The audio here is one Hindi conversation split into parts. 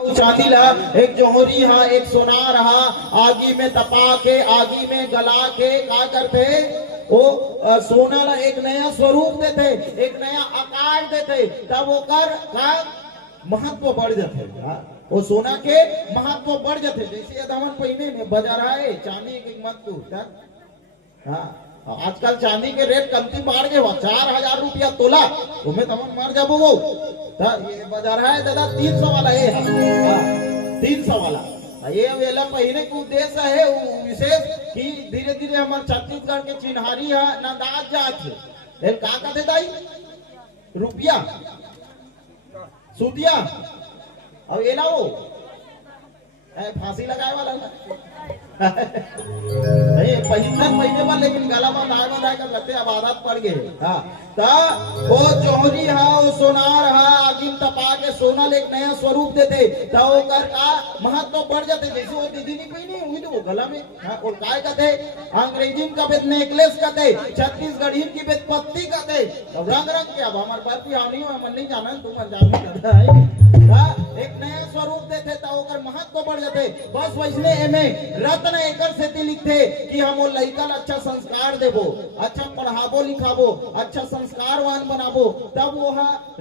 चांदी ला एक जोहरी हा एक सोनार हा आगी में तपा के आगी में गला के का करते वो सोना ला एक नया स्वरूप देते एक नया आकार देते तब वो कर का महत्व बढ़ जाते वो सोना के महत्व बढ़ जाते जैसे अदावन पहिने में बाजार है चांदी की मत तू हाँ आजकल चांदी के रेट कमती बढ़ गए 4,000 रुपया तोला तुम्हें तमन मार जाबो वो ये बाजार है दादा 300 वाला है 300 वाला ये वेला पहिने के उद्देश्य है विशेष कि धीरे धीरे हमारे छत्तीसगढ़ के चिन्हारी है नंदाज जात है का कहते दाई रुपया सूतिया अब ये लाओ फांसी लगाए वाला ना पहिंदर महीने में लेकिन गला में दाग दाग का गते अब आदत पड़ गए हाँ ता वो जोहरी हा वो सोनार हा आगिम तपा के सोना ले एक नया स्वरूप देते ता वो कर का महत्व बढ़ जाते जैसे वो दीदी नहीं पहनी हुई तो वो गला में हाँ और काय कहते अंग्रेजी में कबे नेकलेस कहते छत्तीसगढ़ी की बेत पत्ती कहते रंग रंग के अब हमारे बात भी आनी हो मन नहीं जाना तुम जानी कहता है एक नया स्वरूप देते ता ओकर महत्व बढ़ जाते बस वैसने एमे रत्न एकर से लिखते कि हम वो लड़का अच्छा संस्कार देबो अच्छा पढ़ाबो लिखाबो अच्छा संस्कारवान बनाबो तब वो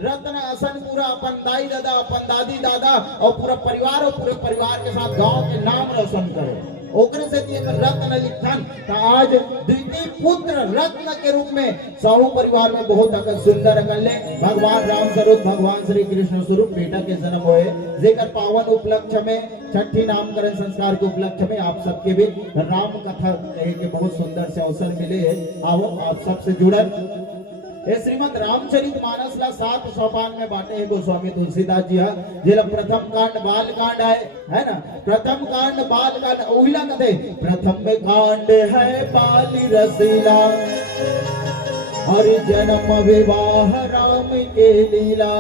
रत्न असन पूरा अपन दाई दादा अपन दादी दादा और पूरा परिवार के साथ गांव के नाम रोशन करे ओकरे से रत्न लिखन आज द्वितीय पुत्र रत्न के रूप में साहू परिवार में बहुत अगर सुंदर अगर ले भगवान राम स्वरूप भगवान श्री कृष्ण स्वरूप बेटा के जन्म हुए जेकर पावन उपलक्ष्य में छठी नामकरण संस्कार के उपलक्ष्य में आप सबके भी राम कथा कहे के बहुत सुंदर से अवसर मिले आओ आप सबसे जुड़न श्रीमद रामचरित मानस ला 7 सोपान में बांटे है गोस्वामी तुलसीदास जी जिला प्रथम कांड बाल कांड है ना प्रथम कांड बाल कांड उहिला कथे प्रथम कांड है बाल रसीला हरि जन्म विवाह राम के लीला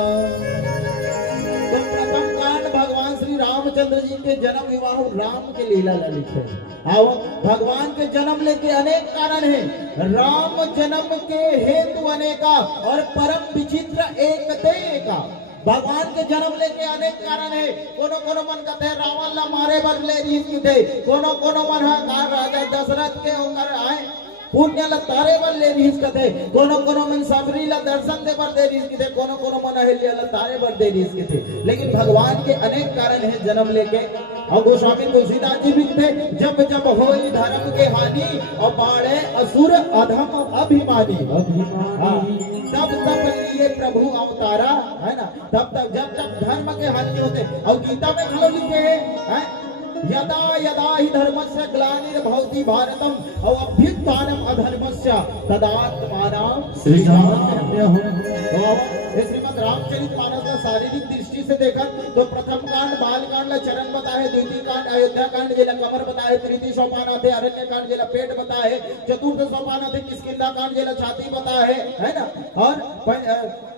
तो प्रथम कांड भगवान श्री रामचंद्र जी के जन्म विवाह राम के लीला ला लिखे आओ भगवान के जन्म लेके अनेक कारण है राम जन्म के हेतु अनेका और परम विचित्र एक का भगवान के जन्म लेके अनेक कारण है कोनो कोनो मन कहते हैं रावण ला मारे बर ले रीत थे कोनो कोनो मन हा राजा दशरथ के ओकर आए पुण्य ला तारे बर ले रीस कथे कोनो कोनो मन सबरी ला दर्शन दे बर दे रीस कथे कोनो कोनो मन अहिल्या ला तारे बर दे रीस कथे लेकिन भगवान के अनेक कारण है जन्म लेके और गोस्वामी तुलसीदास जी लिखते जब जब होई धर्म के हानि और बाड़े असुर अधम अभिमानी तब तब लिए प्रभु अवतारा है ना तब तब जब जब धर्म के हानि होते और गीता में खलो लिखे हैं यदा यदा हि धर्मस्य ग्लानिर्भवति भारतम और अभ्युत्थानम अधर्मस्य तदात्मानं सृजाम्यहम् श्रीमद् रामचरित मानस का शारीरिक दृष्टि से देखा तो प्रथम कांड बाल कांड ला चरण बताए द्वितीय कांड अयोध्या कांड जेला कमर बताए तृतीय सोपान आते अरण्य कांड जेला पेट बताए चतुर्थ सोपान आते किष्किंधा कांड जेला छाती बताए है ना और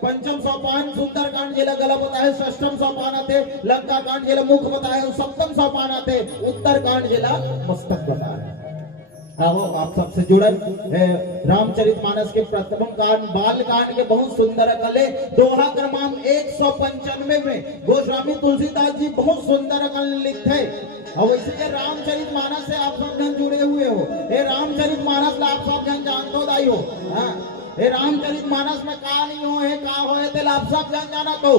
पंचम सोपान सुंदर कांड जेला गला बताए षष्ठम सोपान आते लंका कांड जेला मुख बताए सप्तम सोपान आते उत्तर कांड जिला मस्तक बताए आओ आप सबसे जुड़न रामचरित मानस के प्रथम कांड बाल कांड के बहुत सुंदर कले दोहा क्रमांक 195 में गोस्वामी तुलसीदास जी बहुत सुंदर कल लिखते और इसलिए रामचरित मानस से आप सब जन जुड़े हुए हो ये रामचरित मानस ला आप सब जन जानते दाई हो ये रामचरित मानस में का नहीं हो है का हो है आप सब जन जाना तो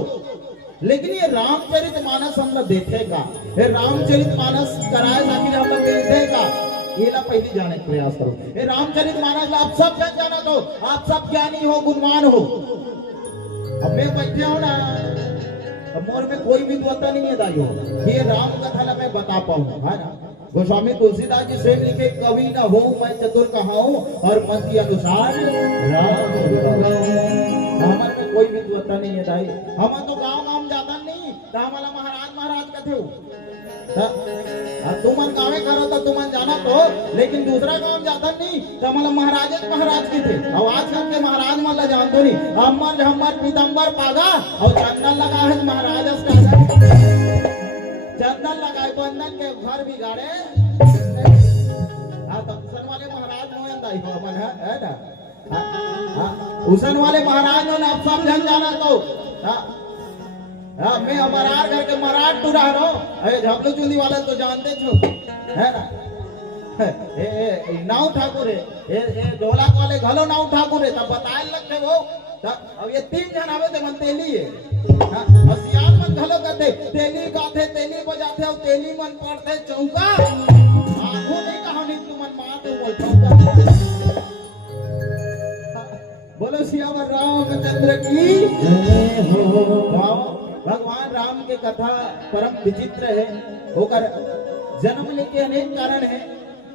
लेकिन ये रामचरित मानस हम लोग देखेगा ये रामचरित मानस कराए ताकि हम लोग देखेगा ये ला पहली जाने का प्रयास करो ये रामचरित मानस आप सब जन जाना तो आप सब ज्ञानी हो गुणवान हो अब मैं बैठे हो ना अब मोर में कोई भी द्वता नहीं है दाइयों ये राम कथा ला मैं बता पाऊँ है ना गोस्वामी तुलसीदास जी स्वयं लिखे कवि न हो मैं चतुर कहाऊं और मन के अनुसार राम हमारे में कोई भी द्वता नहीं है दाई हम तो गांव जाता नहीं तो हमारा महाराज कहते हो तुमन गाँव करो तो तुमन जाना तो लेकिन दूसरा गांव जाता नहीं तो हमारा महाराज की थे और आजकल के महाराज मतलब जानते नहीं हमार पीतम्बर पागा और चंदन लगा है महाराज चंदन लगाए बंधन के घर बिगाड़े उसन वाले महाराज है ना उसन वाले महाराज आप सब जन जाना तो हाँ, मैं हमारा घर के मराठ टूरा रहा हूँ। अरे झपलो चुंदी वाले तो जानते छो, है ना? नाव ठाकुर है, ढोलक वाले घलो नाव ठाकुर है, तब बताए लगते वो। अब ये 3 जन आवे थे मन तेली है, और सियान मन घलो कहते तेली गाते, तेली बजाते, और तेली मन पड़ते चौका। आंखों नहीं कहानी तू मन मारते बोल चौका। बोलो सियावर रामचंद्र की जय हो। भगवान राम के कथा परम विचित्र है, होकर जन्म लेके अनेक कारण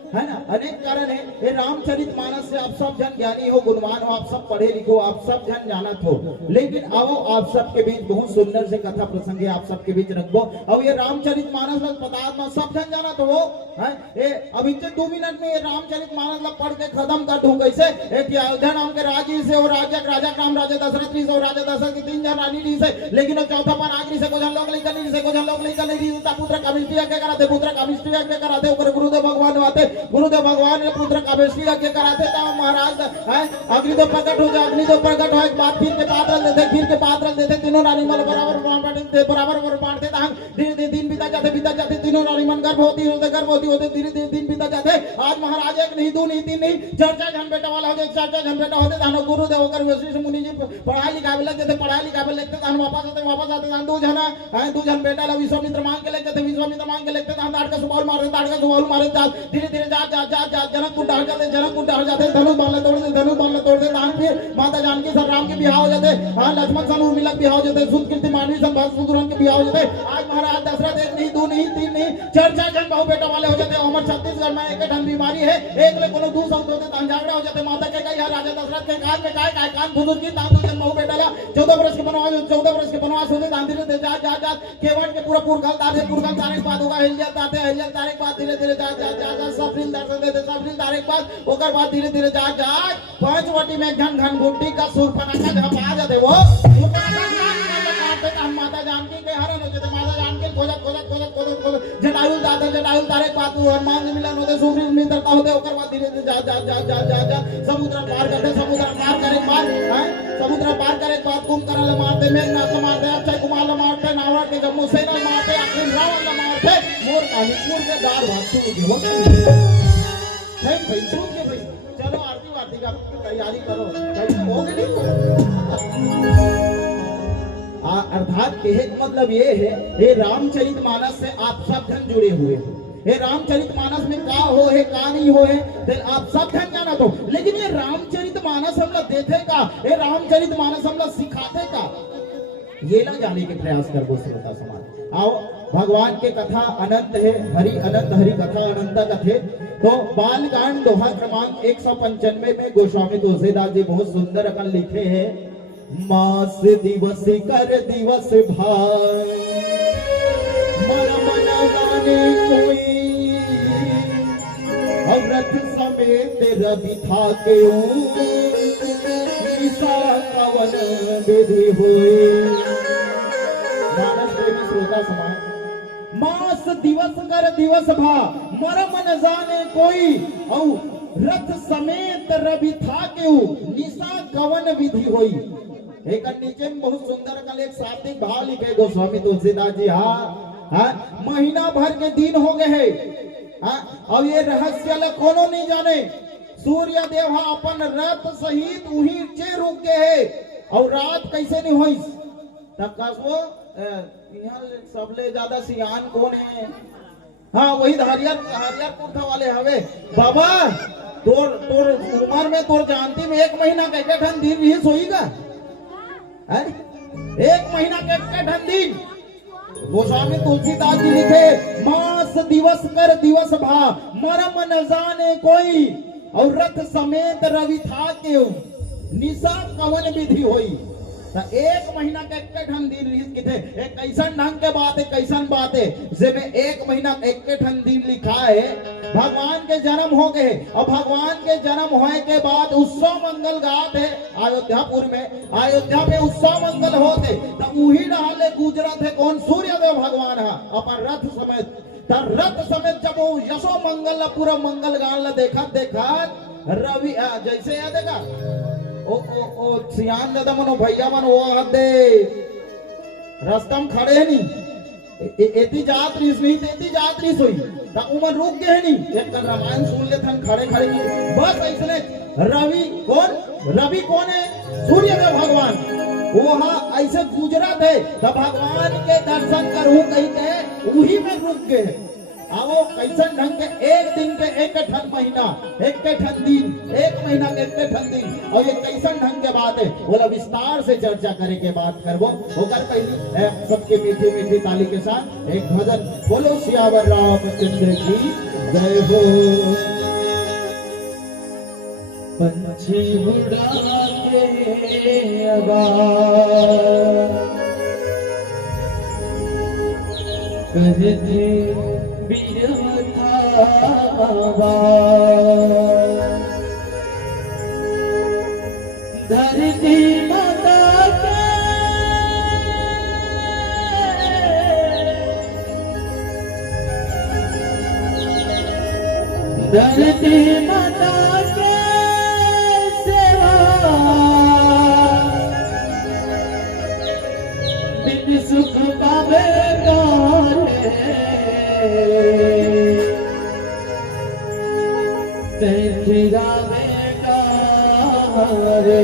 है ना? अनेक कारण है। ये रामचरित मानस से आप सब जन ज्ञानी हो, गुणवान हो, आप सब पढ़े लिखो, आप सब जन जानत हो, लेकिन आओ आप सबके बीच बहुत सुंदर से कथा प्रसंग आप सबके बीच रखो। अब ये रामचरित मानस में पदार्थ सब जन जानत हो है। ये अभी 2 मिनट में ये रामचरित मानस ला पढ़ के खत्म कर दूं कैसे? एक अयोध्या नाम के राजी से और राजा राम राजा दशरथ जी से और राजा दशरथ की 3 जन रानी जी से, लेकिन चौथा पान आखिरी से को जन लोग लेकर नहीं से को जन लोग लेकर नहीं से पुत्र कामिष्टिया के कराते, पुत्र कामिष्टिया के कराते, ऊपर गुरुदेव भगवान आते, गुरुदेव भगवान ने पुत्र कामिष्टिया के कराते। तो महाराज है अग्निदेव प्रकट हो जाए, अग्निदेव प्रकट हो एक बात फिर के पात्र देते, फिर के पात्र देते, तीनों रानी मन बराबर बांटते, धीरे दिन बीता जाते, तीनों रानी मन गर्भवती होते, धीरे दिन बीता जाते। आज महाराज एक नहीं, 2 नहीं, 3 नहीं, 4 जन बेटा वाला हो जाए, 4 जन बेटा होते। धानो गुरुदेव होकर वशिष्ठ मुनि जी पढ़ाई लिखावे लगते थे, पढ़ाई लिखावे लगते थे, वापस आते 2 जन बेटा ला विश्वामित्र मांग के लगते थे, विश्वामित्र मांग के लगते थे, दाढ़ का सुबह मारे, धीरे जा जनकपुर डर जाते, धनुष बाण तोड़ते, दान फिर माता जानकी सब राम के बिहार हो जाते, हाँ लक्ष्मण सन उर्मिला के बिहार हो जाते, सुत कीर्ति मानवी सन भरतशत्रुघ्न के बिहार हो जाते। आज महाराज दशरथ 1 नहीं, 2 नहीं, 3 नहीं, 4 जन बहु बेटा वाले हो जाते। हमारे छत्तीसगढ़ में एक ढंग बीमारी है, एक ले कोनो 2 सौत होते, झगड़ा हो जाते। माता के कही राजा दशरथ के कान में काय कान फुसुर की दांत जन बहु बेटा ला 14 वर्ष के बनवास होते, दान धीरे जा केवट के पूरा पुरखल तारे के बाद होगा हिलिया तारे के बाद धीरे जा सब दिन दर्शन देते, सब दिन तारे के बाद ओकर बाद धीरे जा 5 वटी में घन घुट्टी का सुरपनाखा झपा जाते। वो हम माता जानकी के हरण हो जाते, माता जानकी खोजत जटायु तारे के बाद हनुमान जी मिलन होते, सुग्रीव मित्रता होते, ओकर बाद धीरे जा समुद्र पार करते, समुद्र पार करे के बाद कुंभकर्ण मारते, मेघनाथ मारते, अक्षय कुमार मारते, नावड़ के जम्मू सेना मारते, आखिर रावण मारते। मोर कालीपुर के दार भाई चलो आरती का तैयारी करो, हो गई अर्थात कहने का मतलब ये है, ये रामचरित मानस से आप सब जन जुड़े हुए हैं। ये रामचरित मानस में का हो है का नहीं हो है आप सब जन जाना तो, लेकिन ये रामचरित मानस हम लोग देते का, ये रामचरित मानस हम लोग सिखाते का, ये ना जाने के प्रयास कर वो श्रोता समाज। आओ भगवान के कथा अनंत है, हरि अनंत, हरि कथा अनंत कथे। तो बालकांड दोहा क्रमांक 195 में गोस्वामी तुलसीदास जी बहुत सुंदर अपन लिखे हैं, मास दिवस कर दिवस भाई मन मन गाने कोई, अव्रत समेत रवि था के कवन विधि हुई। मानस प्रेमी श्रोता समाज, मास दिवस कर दिवस भा मर मन जाने कोई, और रथ समेत रवि था के निशा कवन विधि होई। एक नीचे में बहुत सुंदर कल एक सात्विक भाव लिखे गोस्वामी तुलसीदास जी। हाँ महीना भर के दिन हो गए हैं, और ये रहस्य ल कोनो नहीं जाने। सूर्य देव अपन रथ सहित वही चे रुक के है, और रात कैसे नहीं हुई तब यहाँ सबले ज्यादा सियान कौन है? हाँ वही हरियारपुर वाले हवे बाबा। तोर उम्र में तोर जानती में 1 महीना कैसे ठंड दिन भी सोईगा, 1 महीना के ठंड दिन। गोस्वामी तुलसीदास जी लिखे, मास दिवस कर दिवस भा मरम न जाने कोई, और रथ समेत रवि था के निशा कवन विधि होई। 1 महीना के ठंड दिन एक कैसन ढंग के बात है, कैसन बात है जेमे 1 महीना एक ठंड दिन लिखा है। भगवान के जन्म हो गए, और भगवान के जन्म होने के बाद उत्सव मंगल गात है अयोध्यापुर में। अयोध्या में उत्सव मंगल होते, तो वही डाले गुजरत है कौन? सूर्यदेव भगवान है अपन रथ समेत। रथ समेत जब वो यशो मंगल पूरा मंगल गान देखा रवि जैसे याद है ओ सियान दादा मनो भैया मनो वो हदे रास्ता में खड़े नहीं एती जात रहीस नहीं तेती जात रहीस होई ता उमन रुक गए नहीं एक रामायण सुन ले थन खड़े खड़े की बस ऐसने रवि कौन है सूर्यदेव भगवान वहां ऐसे गुजरत है तो भगवान के दर्शन करूं कहीं के वही में रुक गए आवो कैसन ढंग के एक दिन के एक ठन महीना एक ठन दिन एक महीना के एक ठन दिन और ये कैसन ढंग के बात है बोला विस्तार से चर्चा करे के बात करबो होकर पहली सबके मीठी मीठी ताली के साथ एक भजन बोलो सियावर रामचंद्र की जय हो। पंछी उड़ा के आवाज करते धरती माता के धरती माता के सेवा दिन सुख पावे रे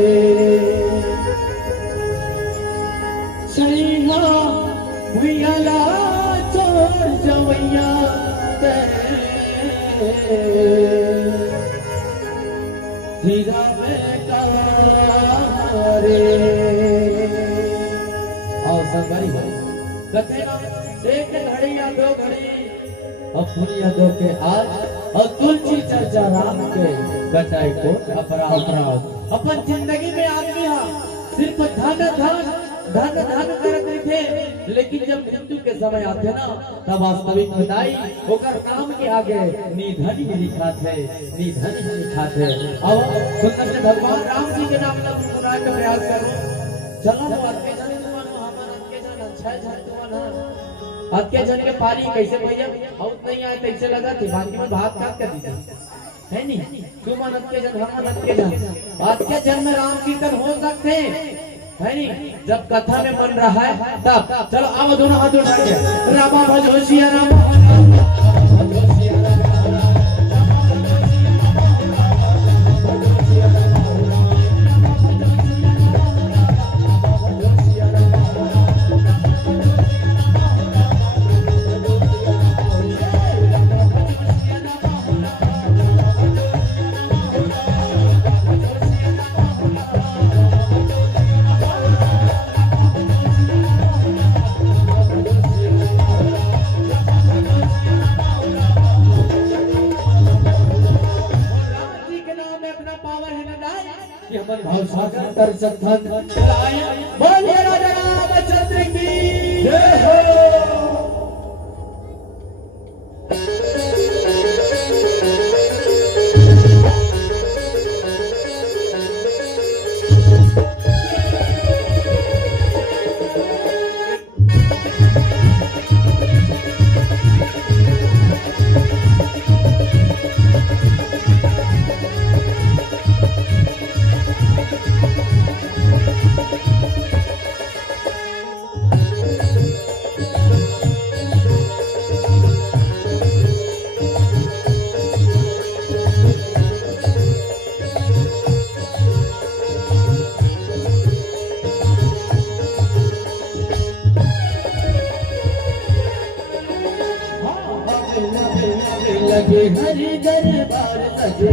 सैया भैया चोर जवैया धीरा में रे और सब बड़ी कहते एक घड़ी या दो घड़ी और दुनिया दो के आज और तुलसी चर्चा राम के बचाए को अपराध अपन जिंदगी में आदमी सिर्फ धन करते थे लेकिन जब मृत्यु के समय आते ना तब वास्तविक विदाई होकर काम के आगे निधन ही लिखा थे अब सुंदर से भगवान राम जी के नाम पर सुनाने का प्रयास करो चलो आके जाने तुम्हारा हमारा के जाना अच्छा तुम्हारा आज के जन के पाली कैसे भैया बहुत नहीं आए कैसे लगा कि बाकी में भात काट कर दी है नहीं क्यों मानत के जन हम मानत के जन आज के जन में राम कीर्तन हो सकते है नहीं जब कथा में मन रहा है तब चलो आओ दोनों हाथ उठा के रामा भजो सिया राम कर सकता बोलिए राजा रामचंद्र की जय हो। लगे हरि दरबार सजे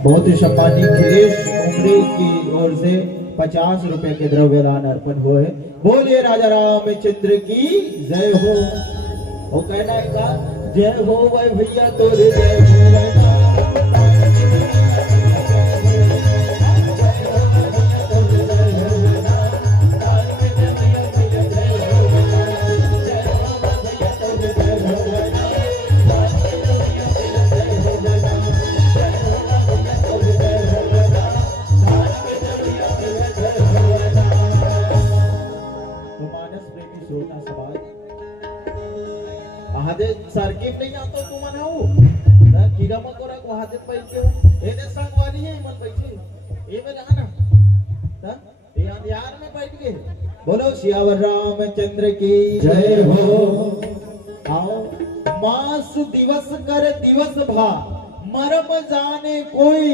बहुत ही सम्मानित खिलेश उमरी की ओर से 50 रुपए के द्रव्य दान अर्पण हुए। बोलिए राजा रामचंद्र की जय हो। वो कहना है का जय हो भाई भैया तोरे जय हो भैया। सारखी नाही आता तू म्हणे हो ना किरा मकोरा को हाते पैसे एने सांगवानी है मन पैसे ए में जाना ना ये यार में बैठ गए। बोलो सियावर रामचंद्र की जय हो। आओ मास दिवस कर दिवस भा मरम जाने कोई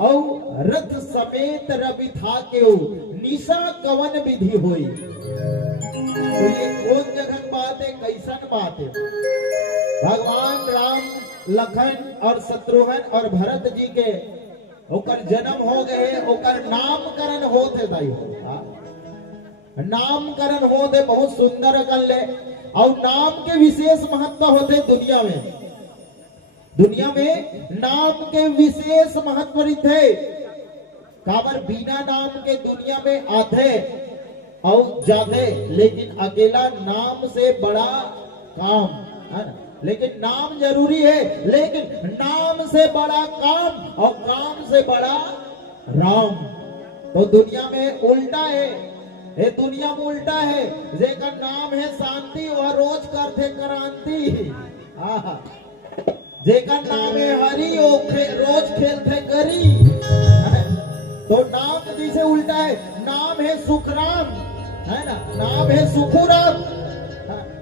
औ रथ समेत रवि था क्यों निशा कवन विधि होई। तो ये कौन जगह बात है कैसन बात है। भगवान राम लखन और शत्रुघ्न और भरत जी के ओकर जन्म हो गए ओकर नामकरण होते दाई नामकरण होते बहुत सुंदर कर ले और नाम के विशेष महत्व होते दुनिया में नाम के विशेष महत्व रहते। काबर बिना नाम के दुनिया में आते और जाते लेकिन अकेला नाम से बड़ा काम है ना। लेकिन नाम जरूरी है लेकिन नाम से बड़ा काम और काम से बड़ा राम। तो दुनिया में उल्टा है ये दुनिया में उल्टा है जेकर नाम है शांति वह रोज करते क्रांति। जेकर नाम है हरि रोज खेलते गरी। तो नाम जिसे उल्टा है नाम है सुखराम है ना नाम है सुखुराम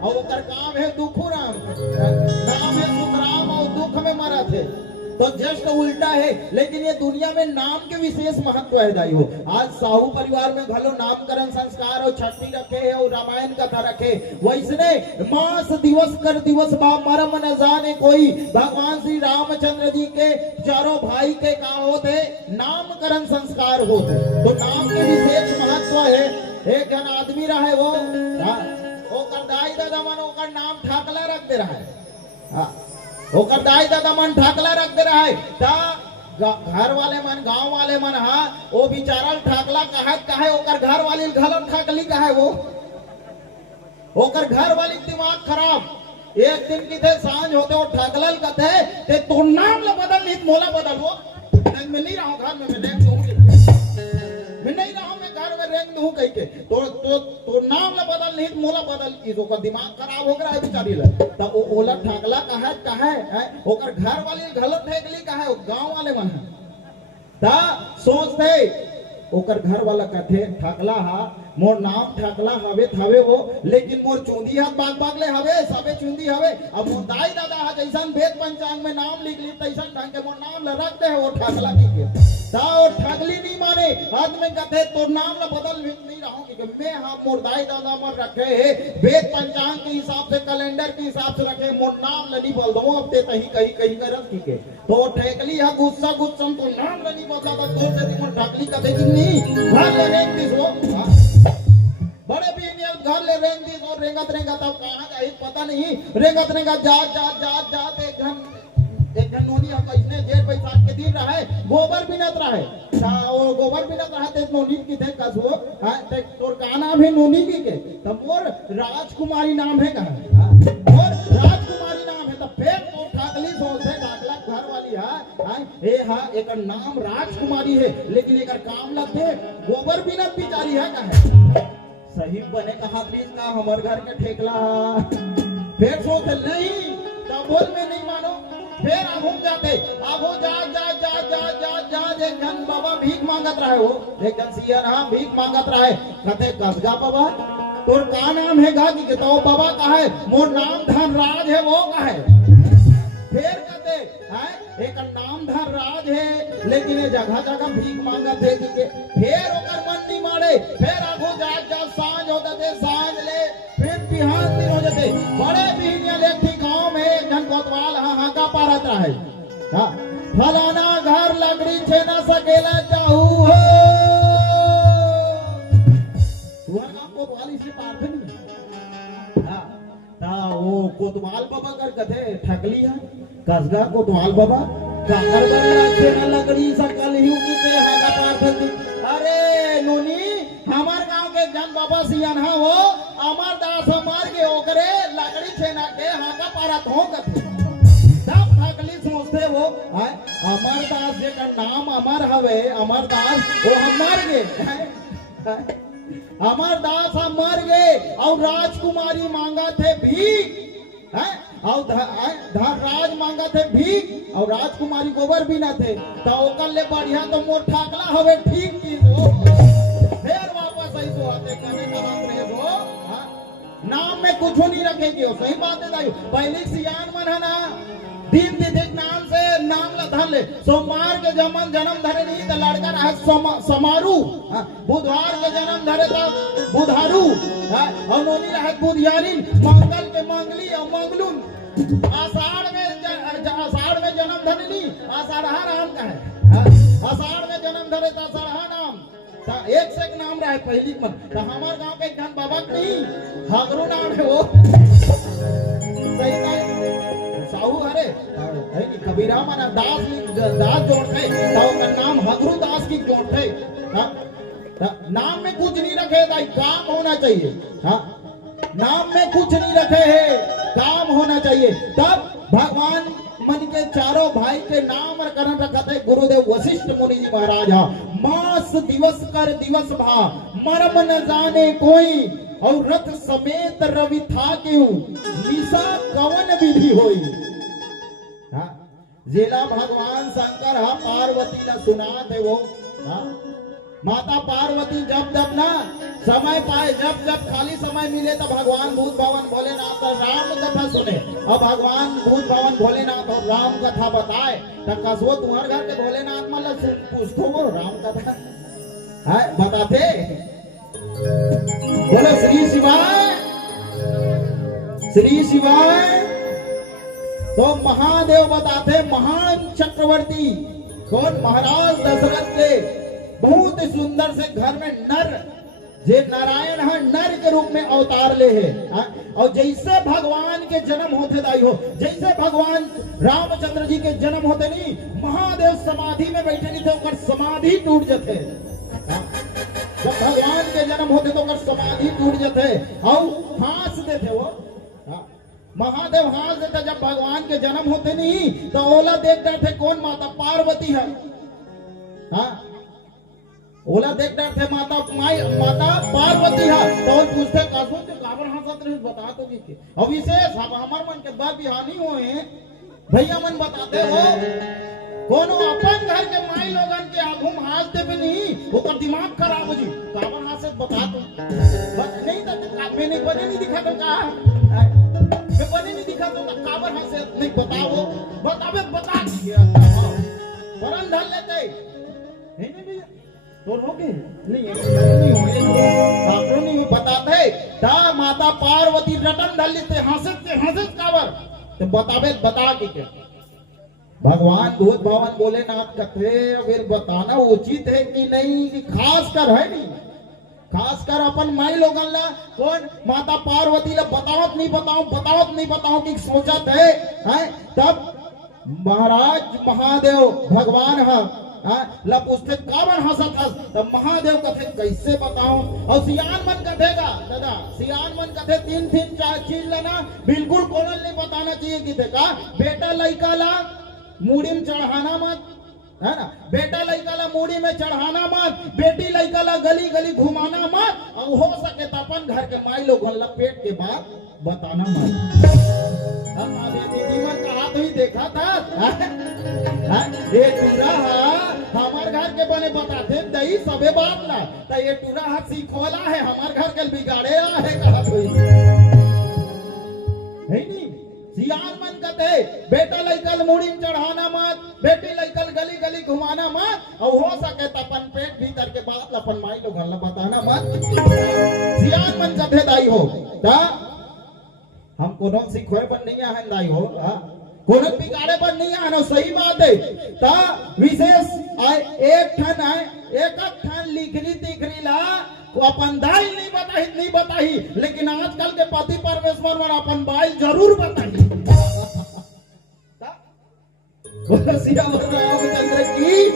और उनका काम है दुखुराम। नाम है सुखराम और दुख में मरा थे तो जस्ट उल्टा है। लेकिन ये दुनिया में नाम के विशेष महत्व है दाई हो। आज साहू परिवार में घलो नामकरण संस्कार और छठी रखे है और रामायण कथा रखे वैसने मास दिवस कर दिवस बा मरम न जाने कोई। भगवान श्री रामचंद्र जी के चारों भाई के का होते नामकरण संस्कार होते। तो नाम के विशेष महत्व है। एक जन आदमी रहे वो दाई दादा मन ओकर नाम ठाकला रख दे रहा है। ओकर दाई दादा मन ठाकला रख दे रहा है घर वाले मन गांव वाले मन वो बिचारा ठाकला कहे ओकर घर वाली घलन ठाकली कहे वो ओकर घर वाली दिमाग खराब। एक दिन की थे सांझ होते वो ठाकलल कथे ते तो नाम ला बदल नहीं मोला बदल वो मैं नहीं रहा घर में मैं नहीं रहा मैं घर में रेंग दूं कह के तो नाम ला बदल नहीं मोला बदल की तो दिमाग खराब हो गया है बेचारी ला। तो ओला ठाकला कहे ओकर घर वाली गलत ठेकली कहे गांव वाले मन ता सोचते ओकर घर वाला कथे ठाकला मोर नाम ठाकला हवे थावे वो लेकिन मोर चूंदी हाथ बाग ले हवे सबे चूंदी हवे। अब मोर दाई दादा जैसन वेद पंचांग में नाम लिख ली तैसन ढंग के मोर नाम ला रख दे वो ठाकला की ता वो ठाकली नहीं माने हाथ में कथे तो नाम ला बदल नहीं रहा कि मैं मोर दाई दादा मोर रखे है वेद पंचांग के हिसाब से कैलेंडर के हिसाब से रखे मोर नाम ला नहीं बोल दो अब ते तही कहीं करत की के तो ठेकली गुस्सा तो नाम ला नहीं बोलता था तो से मोर ठाकली कथे कि नहीं घर ले रेंग दिस वो बड़े भी घर ले रेंग दिस और रेंगत अब कहां जाए पता नहीं रेंगत जात एक घन नोनी हम इसने जेठ बैसाख के दिन रहा है गोबर बिनत रहा है वो गोबर बिनत रहा ते नोनी की थे कसो ते तोर का नाम है नोनी की के तब मोर राजकुमारी नाम है कहा और राजकुमारी नाम है तब फिर तो ठाकली सोचते ठाकला घर वाली एक नाम राजकुमारी है लेकिन एक काम लगते गोबर बिनत बिचारी है कहा सही बने कहा प्लीज का हमारे घर के ठेकला फिर सोच नहीं तब बोल में नहीं मानो फिर आगू जाते आगू जा एक जन बाबा भीख मांगत रहे हो एक जन सिया भीख मांगत रहे कहते कसगा बाबा तोर का नाम है गा कि तो बाबा का है मोर नाम धनराज है वो का है। फिर कहते एक नाम धनराज है लेकिन ये जगह भीख मांगत है कि फिर ओकर मन नहीं मारे फिर आगू जा सांझ हो जाते सांझ ले फिर बिहान दिन हो जाते बड़े बिहनिया लेठी गांव में जन कोतवाल हाका पारत रहे फलाना घर लकड़ी कोतवाल इसलिए पार्थ नहीं। हाँ ता वो कोतवाल बाबा कर कथे ठगली है कसगा कोतवाल बाबा काकर बल्ला छे न लकड़ी सकल हिउ की पे हागा पार्थ दी। अरे नोनी हमार गांव के जन बाबा सियान हा वो अमर दास हमार के ओकरे लकड़ी छेना के हागा पारत हो कथे सब ठगली सोचते वो है अमर दास जे का नाम अमर हवे अमर दास वो हमार के अमर दास हम मर गए और राजकुमारी मांगा थे भीख है और राज मांगा थे भीख और राजकुमारी गोबर भी ना थे तो ओकर ले बढ़िया तो मोर ठाकला हवे ठीक की हो फिर वापस आई सो आते कहने का बात रहे वो नाम में कुछ नहीं रखेंगे वो सही बात है दाई पहले सियान मन है ना दिन तिथि नाम से नाम लधन ले सोमवार के जन्म धरे नहीं तो लड़का रहा समारू बुधवार के जन्म धरे तो बुधारू और नोनी रहा बुधियारिन मंगल के मंगली और मंगलून आषाढ़ में जन्म धरनी आषाढ़ा नाम का है आषाढ़ में जन्म धरे तो आषाढ़ा नाम एक से एक नाम रहा है पहली मन तो हमारे गांव के धन बाबा नहीं हगरू नाम है वो सही नहीं साहू हरे है कि कबीरा माना दास जोड़ते तो का नाम हगरू दास की जोड़ते नाम में कुछ नहीं रखे दाई काम होना चाहिए हाँ नाम में कुछ नहीं रखे है काम होना चाहिए तब भगवान मन के चारों भाई के नाम करण रखा थे गुरुदेव वशिष्ठ मुनि जी महाराज मास दिवस कर दिवस भा मर्म न जाने कोई और रथ समेत रवि था क्यों निशा कवन विधि होई। हाँ जिला भगवान शंकर पार्वती ला सुना थे वो हाँ माता पार्वती जब ना समय पाए जब खाली समय मिले तो भगवान भूत भवन भोलेनाथ और राम कथा सुने और भगवान भूत भवन भोलेनाथ और राम कथा बताए तो कसो तुम्हारे घर के भोलेनाथ मतलब पूछतो वो राम कथा है बताते बोलो श्री शिवाय तो महादेव बताते महान चक्रवर्ती कौन महाराज दशरथ के बहुत सुंदर से घर में नर जे नारायण है नर के रूप में अवतार ले है और जैसे भगवान के जन्म होते दाई हो जैसे भगवान रामचंद्र जी के जन्म होते नहीं महादेव समाधि में बैठे नहीं थे और समाधि टूट जाते जब भगवान के जन्म होते तो समाधि टूट जाते और हंस देते वो महादेव हंस देते जब भगवान के जन्म होते नहीं तो ओला देखते थे कौन माता पार्वती है हाँ ओला देख डर थे माता पार्वती है तो पूछते कासो के काबर हंसत रहे बता तो की और विशेष हमार मन के बात बिहानी होए भैया मन बताते हो कोनो अपन घर के माई लोगन के आगू में हंसते भी नहीं ओकर दिमाग खराब हो जी काबर हंसत बता तो नहीं तो काबे नहीं बने नहीं दिखा तो का बने नहीं दिखा तो काबर हंसत नहीं बताओ बतावे बता दिया परन ढल लेते नहीं तो रोके नहीं काबरो नहीं बताते ता माता पार्वती रटन ढल से हंसत काबर तो बतावे बता के भगवान भूत भवन भोलेनाथ कथे फिर बताना उचित है कि नहीं कि खास कर है नहीं खास कर अपन माई लोगन ला कौन माता पार्वती ला बताओ नहीं बताओ कि सोचत है तब महाराज महादेव भगवान है ला पूछते काबर हंसत हंस तब महादेव कथे कैसे बताऊं और सियान मन कथेगा दादा सियान मन कथे तीन चीज लेना बिल्कुल कोनल नहीं बताना चाहिए कि देखा बेटा लड़का ला मूड़ी में चढ़ाना मत है ना बेटा लड़का ला मूड़ी में चढ़ाना मत बेटी लड़का ला गली गली घुमाना मत और हो सके तो अपन घर के माई लोग पेट के बाद बताना मत हम दीदी मन का हाथ ही देखा था ये टूरा हमार घर के बने बताते दही सबे बात ना तो ये टूरा हाथ सीखोला है हमार घर के बिगाड़े है कहा कोई नहीं सियान मन कते बेटा लइकल मुड़ी में चढ़ाना मत बेटी लइकल गली गली घुमाना मत और हो सके तो अपन पेट भीतर के बात अपन माई लोग घर बताना मत सियान मन कते दाई हो ता हम कोनो सिखोए पर नहीं आन दाई हो कोनो बिगाड़े पर नहीं आना सही बात है ता विशेष एक ठन लिखनी तिखरी ला वो अपन दाई नहीं बताही, लेकिन आजकल के पति परमेश्वर मन अपन बाइल जरूर बताही। सियावर रामचंद्र की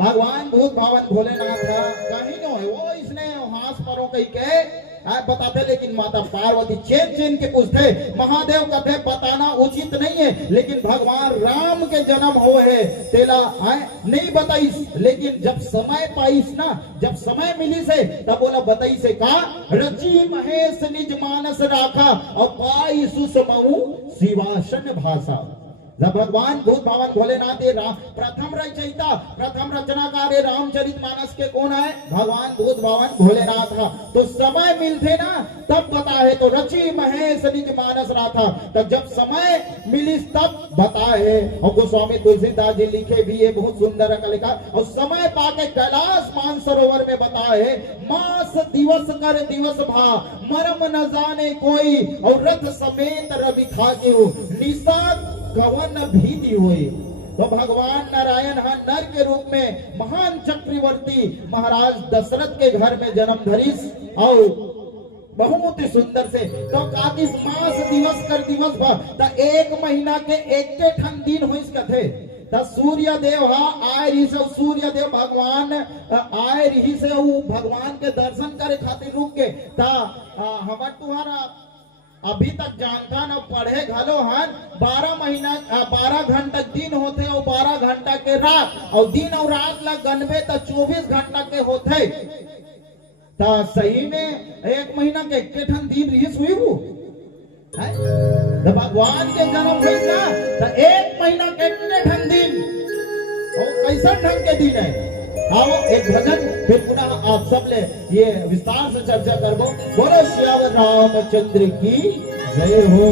भगवान भूत भावन भोलेनाथ कहीं न वो इसने हाथ परों कही के बताते, लेकिन माता पार्वती चेन के पूछते। महादेव कहते बताना उचित नहीं है, लेकिन भगवान राम के जन्म हो है तेला नहीं बताइस, लेकिन जब समय पाइस ना, जब समय मिली से तब बोला बताई से का रची महेश निज मानस राखा और पाई सुसमऊ शिवासन भाषा। जब भगवान भूत भावन भोलेनाथ प्रथम रचयिता प्रथम रचनाकार रामचरितमानस के कौन है? भगवान भूत भावन भोलेनाथ। तो समय मिलते ना तब बताए, तो रची महेश निज मानस राथा, तब जब समय मिली तब बताए। और गोस्वामी तुलसीदास जी लिखे भी ये बहुत सुंदर लिखा। और समय पाके कैलाश मानसरोवर में बताए, मास दिवस कर दिवस भा मरम न जाने कोई, और रथ समेत रवि था निशा कवन भीति हुई। तो भगवान नारायण नर के रूप में महान चक्रवर्ती महाराज दशरथ के घर में जन्म धरिस, और बहुत ही सुंदर से तो काकिस मास दिवस कर दिवस भर एक महीना के एक ठन दिन हो कथे। सूर्य देव आए रही से, सूर्य देव भगवान आए रही से भगवान के दर्शन करे खातिर रुक के हमर तुम्हारा अभी तक जानता न पढ़े घलो हन 12 महीना 12 घंटा दिन होते और 12 घंटा के रात, और दिन और रात ला गनबे तो 24 घंटा के होते। ता सही में एक महीना के ठन दिन रिस हुई वो है। जब भगवान के जन्म हुई ना तो एक महीना के ठन दिन और कैसा ढंग के दिन है। आओ एक भजन फिर पुनः आप सब ले ये विस्तार से चर्चा करबो। बोलो श्यावर रामचंद्र की जय हो।